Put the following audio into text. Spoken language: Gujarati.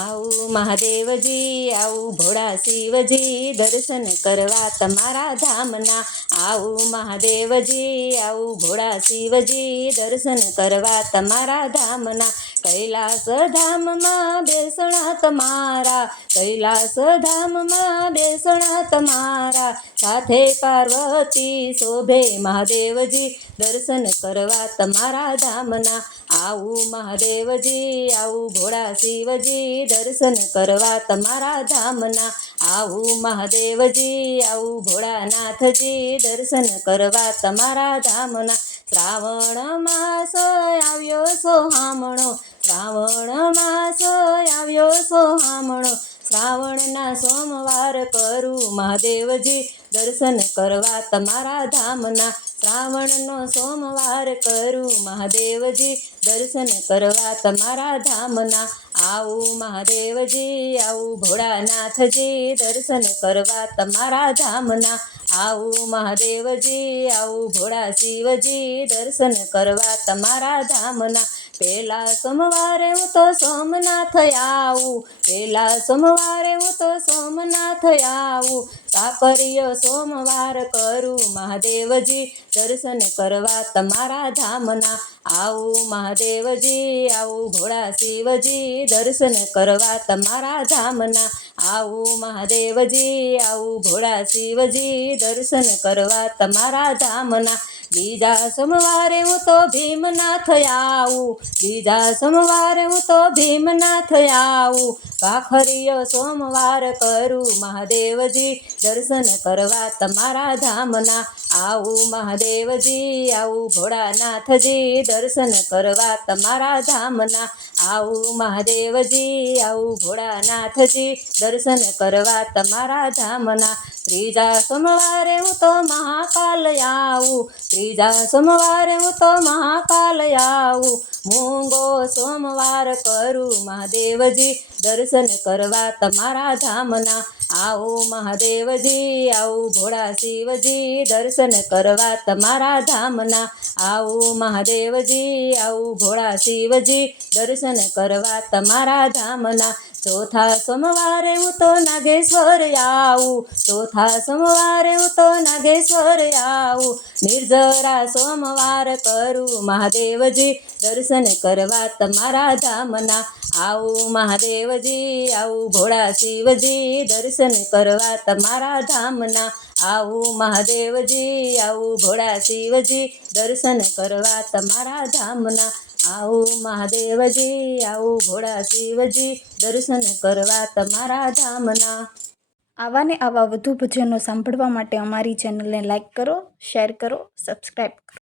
આવું મહાદેવજી, આવું ભોળા શિવજી, દર્શન કરવા તમારા ધામના. આવું મહાદેવજી, આવું ભોળા શિવજી, દર્શન કરવા તમારા ધામના. કૈલાસ ધામમાં બેસણા તમારા, કૈલાસ ધામમાં બેસણા તમારા. સાથે પાર્વતી શોભે મહાદેવજી, દર્શન કરવા તમારા ધામના. આવું મહાદેવજી, આવું ભોળા શિવજી, દર્શન કરવા તમારા ધામના. આવું મહાદેવજી, આવું ભોળાનાથજી, દર્શન કરવા તમારા ધામના. શ્રાવણ માસ આવ્યો સોહામણો, શ્રાવણ માસ આવ્યો સોહામણો. શ્રાવણના સોમવાર કરું મહાદેવજી, દર્શન કરવા તમારા ધામના. શ્રાવણનો સોમવાર કરું મહાદેવજી, દર્શન કરવા તમારા ધામના. આવું મહાદેવજી, આવું ભોળાનાથજી, દર્શન કરવા તમારા ધામના. આવું મહાદેવજી, આવું ભોળા શિવજી, દર્શન કરવા તમારા ધામના. પહેલા સોમવારે હું તો સોમનાથ આવું, પહેલા સોમવારે હું તો સોમનાથ આવું. સાકરિયો સોમવાર કરું મહાદેવજી, દર્શન કરવા તમારા ધામના. આવું મહાદેવજી, આવું ભોળા શિવજી, દર્શન કરવા તમારા ધામના. આવું મહાદેવજી, આવું ભોળા શિવજી, દર્શન કરવા તમારા ધામના. બીજા સોમવારે હું તો ભીમનાથ આવું, બીજા સોમવારે હું તો ભીમનાથ આવું. ભાખરીયો સોમવાર કરું મહાદેવજી, દર્શન કરવા તમારા ધામના. આવું મહાદેવજી, આવું ભોળાનાથજી, દર્શન કરવા તમારા ધામના. આવું મહાદેવજી, આવું ભોળાનાથજી, દર્શન કરવા તમારા ધામના. ત્રીજા સોમવારે હું તો મહાકાલ આવું, ત્રીજા સોમવારે હું તો મહાકાલ આવું. મૂંગો સોમવાર કરું મહાદેવજી, દર્શન કરવા તમારા ધામના. આવું મહાદેવજી, આવું ભોળા શિવજી, દર્શન કરવા તમારા ધામના. આવું મહાદેવજી, આવું ભોળા શિવજી, દર્શન કરવા તમારા ધામના. ચોથા સોમવારે હું તો નાગેશ્વર આવું, ચોથા સોમવારે હું તો નાગેશ્વર આવું. નિર્જરા સોમવાર કરું મહાદેવજી, દર્શન કરવા તમારા ધામના. આવું મહાદેવજી, આવું ભોળા શિવજી, દર્શન કરવા તમારા ધામના. આવું મહાદેવજી, આવું ભોળા શિવજી, દર્શન કરવા તમારા ધામના. આવું મહાદેવજી, આવું ભોળા શિવજી, દર્શન કરવા તમારા ધામના. આવા ને આવા વધુ ભજનો સાંભળવા માટે અમારી ચેનલને લાઈક કરો, શેર કરો, સબસ્ક્રાઈબ કરો.